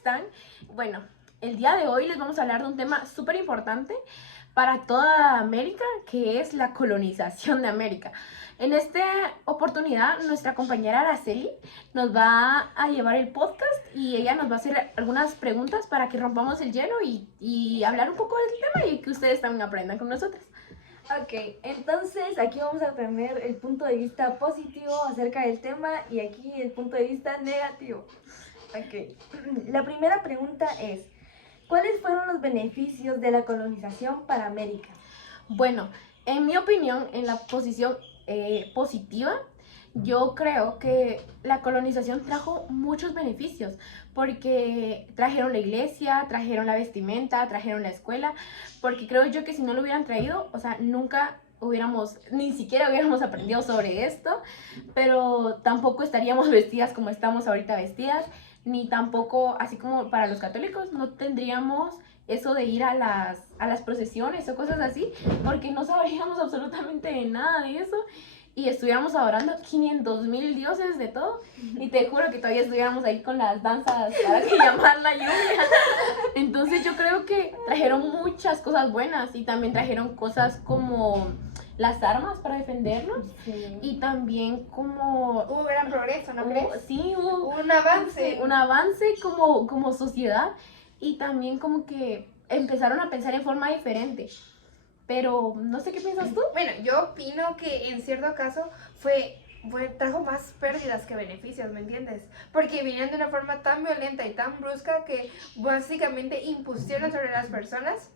están? Bueno, el día de hoy les vamos a hablar de un tema súper importante para toda América, que es la colonización de América. En esta oportunidad, nuestra compañera Araceli nos va a llevar el podcast y ella nos va a hacer algunas preguntas para que rompamos el hielo y hablar un poco del tema y que ustedes también aprendan con nosotros. Ok, entonces aquí vamos a tener el punto de vista positivo acerca del tema y aquí el punto de vista negativo. Ok, la primera pregunta es, ¿cuáles fueron los beneficios de la colonización para América? Bueno, en mi opinión, en la posición positiva, yo creo que la colonización trajo muchos beneficios porque trajeron la iglesia, trajeron la vestimenta, trajeron la escuela, porque creo yo que si no lo hubieran traído, o sea, nunca ni siquiera hubiéramos aprendido sobre esto, pero tampoco estaríamos vestidas como estamos ahorita vestidas, ni tampoco, así como para los católicos, no tendríamos eso de ir a las procesiones o cosas así, porque no sabríamos absolutamente nada de eso y estuviéramos adorando 500,000 dioses de todo y te juro que todavía estuviéramos ahí con las danzas para que llamar la lluvia. Entonces yo creo que trajeron muchas cosas buenas y también trajeron cosas como las armas para defendernos y también como... Hubo gran progreso, ¿no crees? Sí, Hubo un avance. Un avance como sociedad y también como que empezaron a pensar en forma diferente. Pero no sé qué piensas tú. Bueno, yo opino que en cierto caso trajo más pérdidas que beneficios, ¿me entiendes? Porque vinieron de una forma tan violenta y tan brusca que básicamente impusieron sobre las personas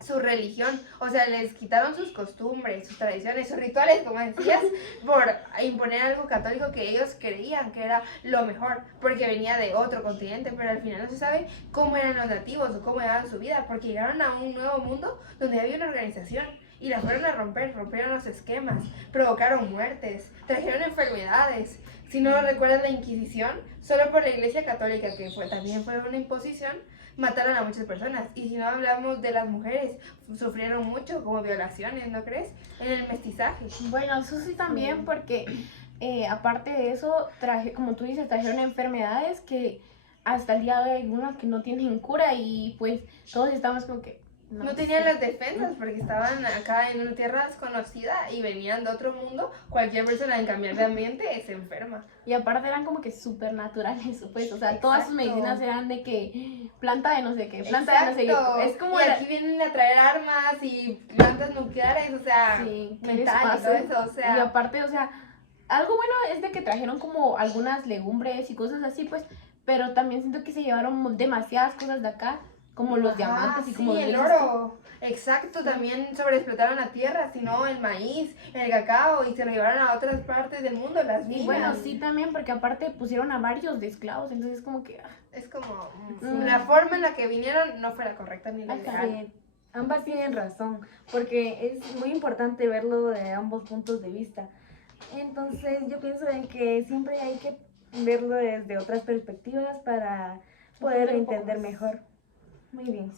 su religión, o sea, les quitaron sus costumbres, sus tradiciones, sus rituales, como decías, por imponer algo católico que ellos creían que era lo mejor, porque venía de otro continente, pero al final no se sabe cómo eran los nativos o cómo era su vida, porque llegaron a un nuevo mundo donde había una organización y la fueron a rompieron los esquemas, provocaron muertes, trajeron enfermedades. Si no recuerdas la Inquisición, solo por la Iglesia Católica, que también fue una imposición, mataron a muchas personas. Y si no hablamos de las mujeres, sufrieron mucho como violaciones, ¿no crees? En el mestizaje. Bueno, eso sí también porque aparte de eso, como tú dices, trajeron enfermedades que hasta el día de hoy hay algunas que no tienen cura y pues todos estamos como que... No tenían las defensas porque estaban acá en una tierra desconocida y venían de otro mundo. Cualquier persona en cambiar de ambiente se enferma. Y aparte eran como que súper naturales, pues, o sea, todas sus medicinas eran de que planta de no sé qué, planta de no sé qué. Es como... Y aquí vienen a traer armas y plantas nucleares, o sea, sí, metal y todo eso, o sea... Y aparte, o sea, algo bueno es de que trajeron como algunas legumbres y cosas así, pues, pero también siento que se llevaron demasiadas cosas de acá, como los diamantes y como... Sí, el oro. Exacto, también sobreexplotaron la tierra, sino el maíz, el cacao y se lo llevaron a otras partes del mundo, las minas. Y bueno, sí también, porque aparte pusieron a varios de esclavos, entonces como que... Es como, la forma en la que vinieron no fue la correcta ni la ideal. Sí, ambas tienen razón, porque es muy importante verlo de ambos puntos de vista. Entonces yo pienso en que siempre hay que verlo desde otras perspectivas para poder entender mejor. Muy bien.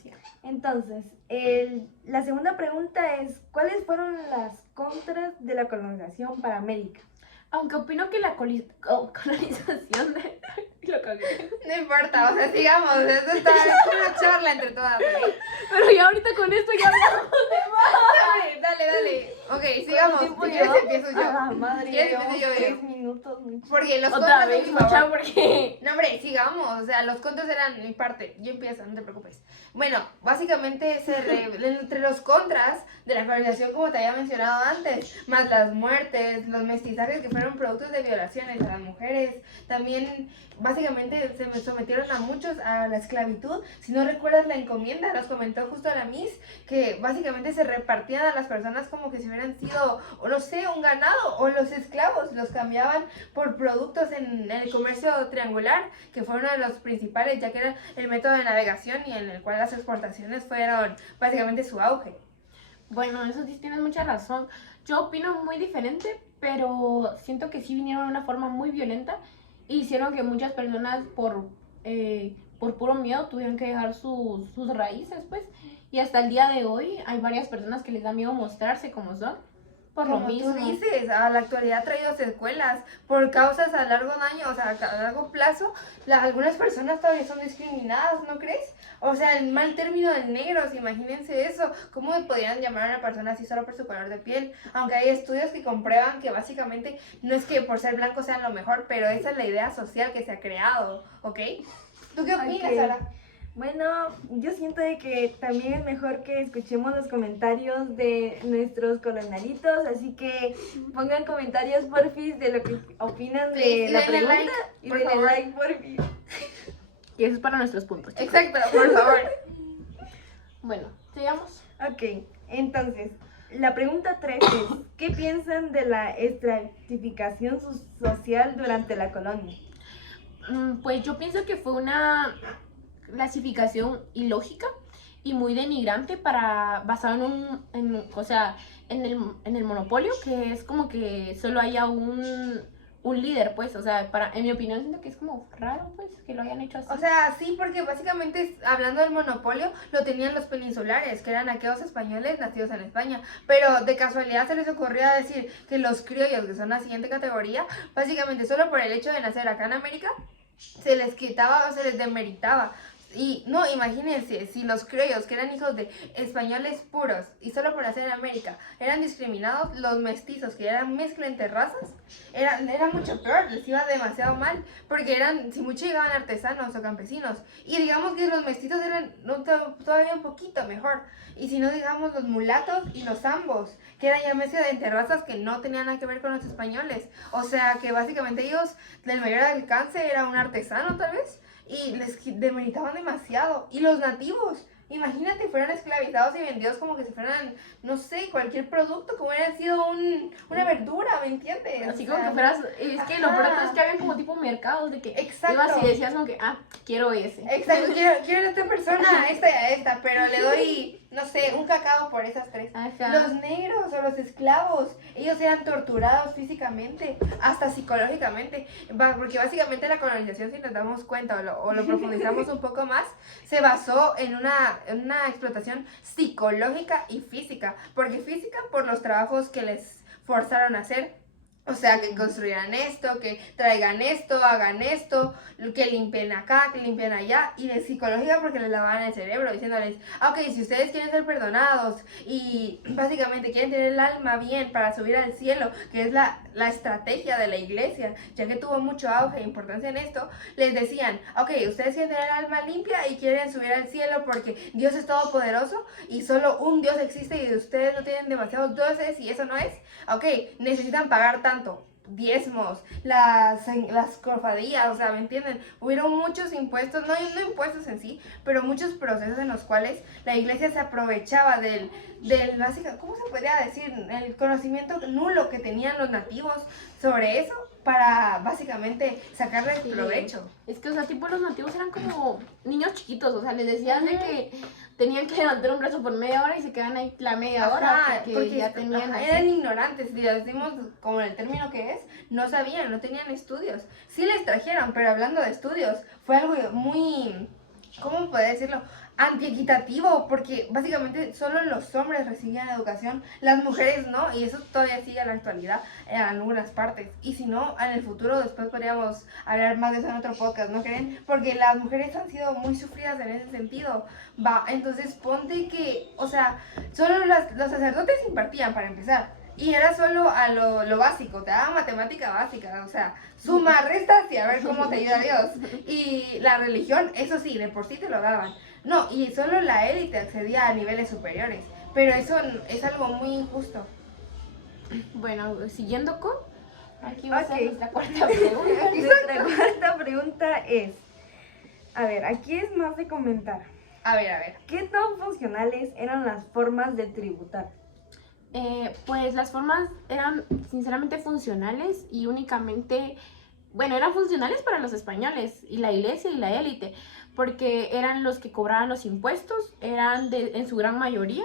Entonces, la segunda pregunta es, ¿cuáles fueron las contras de la colonización para América? Aunque opino que la colonización de... Lo cagué. No importa, o sea, sigamos, esto está una charla entre todas. ¿Okay? Pero ya ahorita con esto ya hablamos de más. Dale. Ok, sigamos. Si quieres empiezo yo. Ah, madre, ¿Quieres empiezo yo? 3 minutos. Porque los Otra contras vez, de mi favor. mucha, porque... No, hombre, sigamos. O sea, los contras eran mi parte. Yo empiezo, no te preocupes. Bueno, básicamente entre los contras de la colonización, como te había mencionado antes, más las muertes, los mestizajes que fueron productos de violaciones a las mujeres, también básicamente se sometieron a muchos a la esclavitud. Si no recuerdas la encomienda, nos comentó justo la Miss, que básicamente se repartían a las personas como que si hubieran sido, o no sé, un ganado, o los esclavos los cambiaban por productos en el comercio triangular, que fue uno de los principales, ya que era el método de navegación y en el cual las exportaciones fueron básicamente su auge. Bueno, eso sí tienes mucha razón. Yo opino muy diferente, pero siento que sí vinieron de una forma muy violenta e hicieron que muchas personas por puro miedo tuvieran que dejar sus raíces, pues. Y hasta el día de hoy hay varias personas que les da miedo mostrarse como son. Por lo como mismo. tú dices, a la actualidad ha traído secuelas por causas a largo daño, o sea, a largo plazo. Algunas personas todavía son discriminadas, ¿no crees? O sea, el mal término de negros, imagínense eso. ¿Cómo podrían llamar a una persona así solo por su color de piel? Aunque hay estudios que comprueban que básicamente no es que por ser blanco sean lo mejor, pero esa es la idea social que se ha creado, ¿ok? ¿Tú qué opinas, Ok. Sara? Bueno, yo siento de que también es mejor que escuchemos los comentarios de nuestros colonialitos, así que pongan comentarios porfis de lo que opinan de Please, y la denle pregunta like, y por denle favor. like porfis. Y eso es para nuestros puntos, chicos. Exacto, por favor. Bueno, sigamos. Ok, entonces, la pregunta 3 es, ¿qué piensan de la estratificación social durante la colonia? Pues yo pienso que fue una clasificación ilógica y muy denigrante basado o sea, en el monopolio, que es como que solo haya un líder, pues, o sea, en mi opinión siento que es como raro, pues, que lo hayan hecho así. O sea, sí, porque básicamente hablando del monopolio lo tenían los peninsulares, que eran aquellos españoles nacidos en España, pero de casualidad se les ocurría decir que los criollos, que son la siguiente categoría, básicamente solo por el hecho de nacer acá en América, se les quitaba o se les demeritaba. Y no, imagínense, si los criollos, que eran hijos de españoles puros y solo por nacer en América, eran discriminados, los mestizos, que eran mezcla entre razas, era mucho peor, les iba demasiado mal, porque si mucho llegaban artesanos o campesinos, y digamos que los mestizos eran todavía un poquito mejor, y si no digamos los mulatos y los zambos, que eran ya mezcla de entre razas que no tenían nada que ver con los españoles, o sea que básicamente ellos, el mayor alcance era un artesano tal vez, y les demeritaban demasiado. Y los nativos, imagínate, fueran esclavizados y vendidos como que si fueran, no sé, cualquier producto, como hubiera sido una verdura, ¿me entiendes? Así O como sea, que fueras, es que lo ajá. pronto es que habían como tipo mercados de que Exacto. ibas y decías como que, quiero ese. Exacto, quiero a esta persona, a esta y a esta, pero le doy, no sé, un cacao por esas tres. Ajá. Los negros o los esclavos, ellos eran torturados físicamente, hasta psicológicamente, porque básicamente la colonización, si nos damos cuenta o lo profundizamos un poco más, se basó en una explotación psicológica y física, porque física por los trabajos que les forzaron a hacer. O sea, que construyeran esto, que traigan esto, hagan esto, que limpien acá, que limpien allá. Y de psicológica porque les lavaban el cerebro, diciéndoles, ok, si ustedes quieren ser perdonados y básicamente quieren tener el alma bien para subir al cielo, que es la estrategia de la iglesia, ya que tuvo mucho auge e importancia en esto, les decían, ok, ustedes quieren tener el alma limpia y quieren subir al cielo porque Dios es todopoderoso y solo un Dios existe y ustedes no tienen demasiados dioses y eso no es, ok, necesitan pagar tanto, diezmos, las cofradías, o sea, ¿me entienden? Hubieron muchos impuestos, no impuestos en sí, pero muchos procesos en los cuales la iglesia se aprovechaba del ¿cómo se podría decir? El conocimiento nulo que tenían los nativos sobre eso para básicamente sacarle Sí. provecho. Es que, o sea, tipo los nativos eran como niños chiquitos, o sea, les decían de que tenían que levantar un brazo por media hora y se quedan ahí la media hora Ajá, porque ya tenían así. eran ignorantes, si lo decimos como el término que es, no sabían, no tenían estudios. Sí les trajeron, pero hablando de estudios, fue algo muy, ¿cómo puedo decirlo? Antiequitativo, porque básicamente solo los hombres recibían educación, las mujeres no, y eso todavía sigue en la actualidad en algunas partes. Y si no, en el futuro después podríamos hablar más de eso en otro podcast, ¿no creen? Porque las mujeres han sido muy sufridas en ese sentido. Va, entonces ponte que, o sea, solo los sacerdotes impartían para empezar. Y era solo a lo básico, te daba matemática básica, o sea, suma, restas y a ver cómo te ayuda Dios. Y la religión, eso sí, de por sí te lo daban. No, y solo la élite accedía a niveles superiores, pero eso es algo muy injusto. Bueno, siguiendo con, aquí va a ser Ok. nuestra cuarta pregunta. Nuestra cuarta pregunta es, a ver, aquí es más de comentar. A ver. ¿Qué tan funcionales eran las formas de tributar? Pues las formas eran sinceramente funcionales y únicamente, bueno, eran funcionales para los españoles y la iglesia y la élite, porque eran los que cobraban los impuestos, eran en su gran mayoría,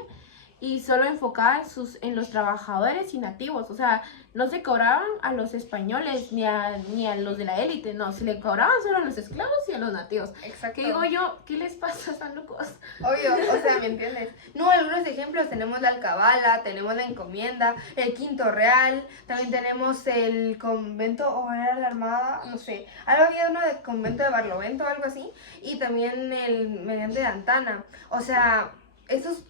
y solo enfocada en los trabajadores y nativos. O sea, no se cobraban a los españoles ni a los de la élite, no, se le cobraban solo a los esclavos y a los nativos. Exacto. ¿Qué digo yo? ¿Qué les pasa? Están locos. Obvio, o sea, ¿me entiendes? No, algunos ejemplos, tenemos la alcabala, tenemos la encomienda, el quinto real, también tenemos el convento, o era la armada, no sé, algo había uno del convento de Barlovento o algo así, y también el mediante de Antana. O sea, esos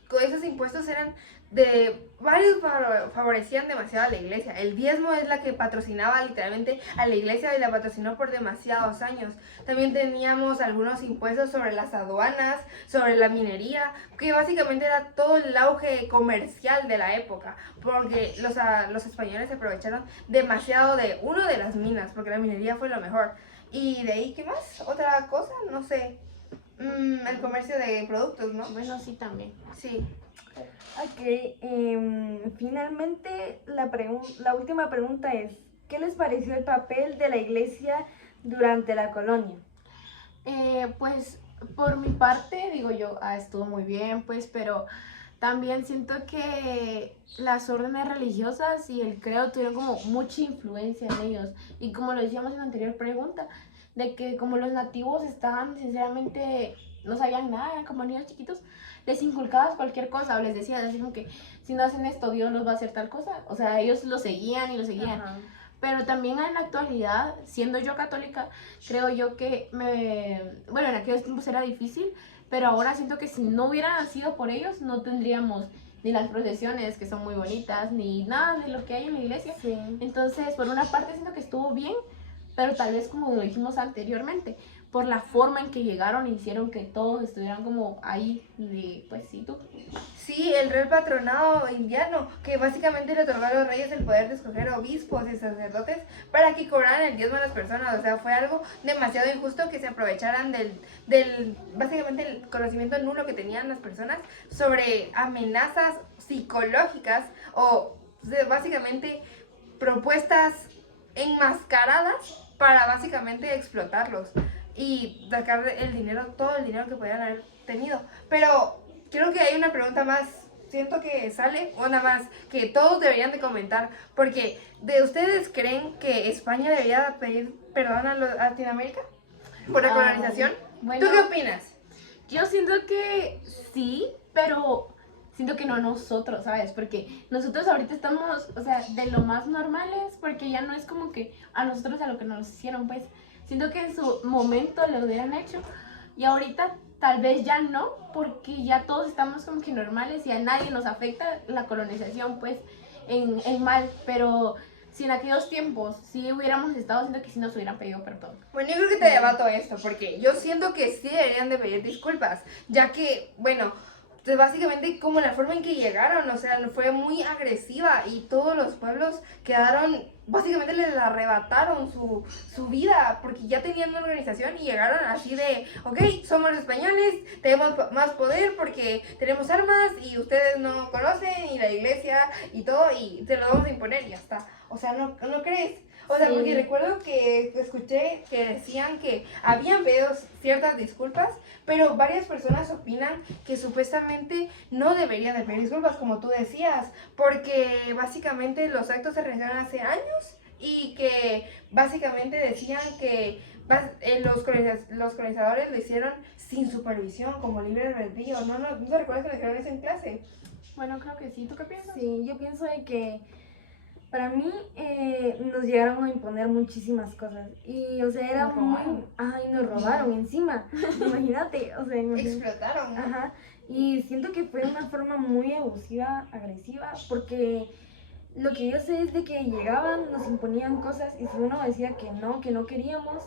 impuestos eran de varios, favorecían demasiado a la iglesia. El diezmo es la que patrocinaba literalmente a la iglesia y la patrocinó por demasiados años. También teníamos algunos impuestos sobre las aduanas, sobre la minería, que básicamente era todo el auge comercial de la época, porque los españoles se aprovecharon demasiado de las minas, porque la minería fue lo mejor. Y de ahí, ¿qué más? ¿Otra cosa? No sé. El comercio de productos, ¿no? Bueno, sí, también. Sí. Ok, finalmente la última pregunta es, ¿qué les pareció el papel de la iglesia durante la colonia? Pues por mi parte, digo yo, estuvo muy bien, pues, pero también siento que las órdenes religiosas y el credo tuvieron como mucha influencia en ellos. Y como lo decíamos en la anterior pregunta, de que como los nativos estaban, sinceramente, no sabían nada, eran como niños chiquitos, les inculcabas cualquier cosa o les decías así como que si no hacen esto, Dios nos va a hacer tal cosa. O sea, ellos lo seguían y lo seguían. Ajá. Pero también en la actualidad, siendo yo católica, creo yo que bueno, en aquellos tiempos era difícil, pero ahora siento que si no hubiera sido por ellos, no tendríamos ni las procesiones, que son muy bonitas, ni nada de lo que hay en la iglesia. Sí. Entonces, por una parte siento que estuvo bien, pero tal vez como lo dijimos anteriormente, por la forma en que llegaron, hicieron que todos estuvieran como ahí, pues sí, tú. Sí, el Real Patronado indiano, que básicamente le otorgó a los reyes el poder de escoger obispos y sacerdotes para que cobraran el diezmo a las personas. O sea, fue algo demasiado injusto que se aprovecharan básicamente el conocimiento nulo que tenían las personas sobre amenazas psicológicas o básicamente propuestas enmascaradas para básicamente explotarlos y sacar el dinero, todo el dinero que podían haber tenido. Pero creo que hay una pregunta más, siento que sale, una más, que todos deberían de comentar, porque ¿de ustedes creen que España debería pedir perdón a Latinoamérica por la colonización? Bueno, ¿Tú qué opinas? yo siento que sí, pero siento que no nosotros, ¿sabes? Porque nosotros ahorita estamos, o sea, de lo más normales, porque ya no es como que a nosotros a lo que nos hicieron, pues. Siento que en su momento lo hubieran hecho y ahorita tal vez ya no, porque ya todos estamos como que normales y a nadie nos afecta la colonización, pues, en mal, pero si en aquellos tiempos sí hubiéramos estado, siento que sí nos hubieran pedido perdón. Bueno, yo creo que te debato esto, porque yo siento que sí deberían de pedir disculpas, ya que, bueno, pues básicamente como la forma en que llegaron, o sea, fue muy agresiva y todos los pueblos quedaron, básicamente les arrebataron su vida, porque ya tenían una organización y llegaron así de, ok, somos los españoles, tenemos más poder porque tenemos armas y ustedes no conocen y la iglesia y todo y te lo vamos a imponer y ya está. O sea, ¿no crees? O sea, Sí. porque recuerdo que escuché que decían que habían pedido ciertas disculpas, pero varias personas opinan que supuestamente no deberían de pedir disculpas, como tú decías, porque básicamente los actos se realizaron hace años y que básicamente decían que los colonizadores lo hicieron sin supervisión, como libre albedrío. ¿No te recuerdas que nos dijeron eso en clase? Bueno, creo que sí. ¿Tú qué piensas? Sí, yo pienso de que para mí nos llegaron a imponer muchísimas cosas y, o sea, era Nos muy... robaron. Ajá, y nos robaron encima, imagínate, o sea, Explotaron, ¿no? Ajá, y siento que fue una forma muy abusiva, agresiva, porque lo que yo sé es de que llegaban, nos imponían cosas y si uno decía que no queríamos,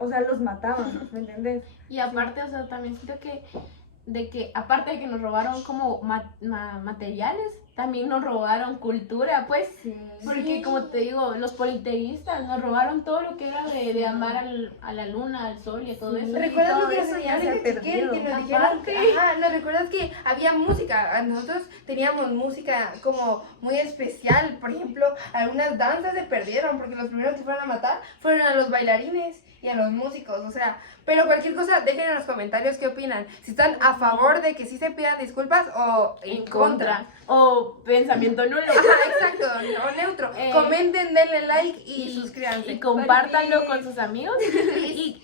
o sea, los mataban, ¿me entendés? Y aparte, o sea, también siento que aparte de que nos robaron como materiales, también nos robaron cultura, pues. Sí. Porque como te digo, los politeístas nos robaron todo lo que era de amar a la luna, al sol y a todo Sí. eso. ¿Recuerdas todo lo que nos eso ya enseñaron se ha desde chiquito? Que perdido. nos dijeron, Aparte. ajá, ¿no recuerdas que había música? Nosotros teníamos música como muy especial. Por ejemplo, algunas danzas se perdieron porque los primeros que fueron a matar fueron a los bailarines y a los músicos. O sea, pero cualquier cosa, dejen en los comentarios qué opinan. Si están a favor de que sí se pidan disculpas o En contra. O pensamiento nulo. Ajá, exacto, o neutro. Comenten, denle like y suscríbanse. Y compártanlo con sus amigos.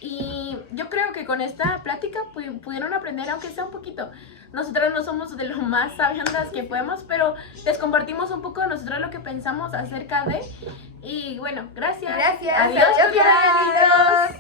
Y yo creo que con esta plática pudieron aprender, aunque sea un poquito. Nosotras no somos de lo más sabiondas que podemos, pero les compartimos un poco de nosotros lo que pensamos acerca de. Y bueno, gracias. Gracias. Adiós, Adiós, bienvenidos.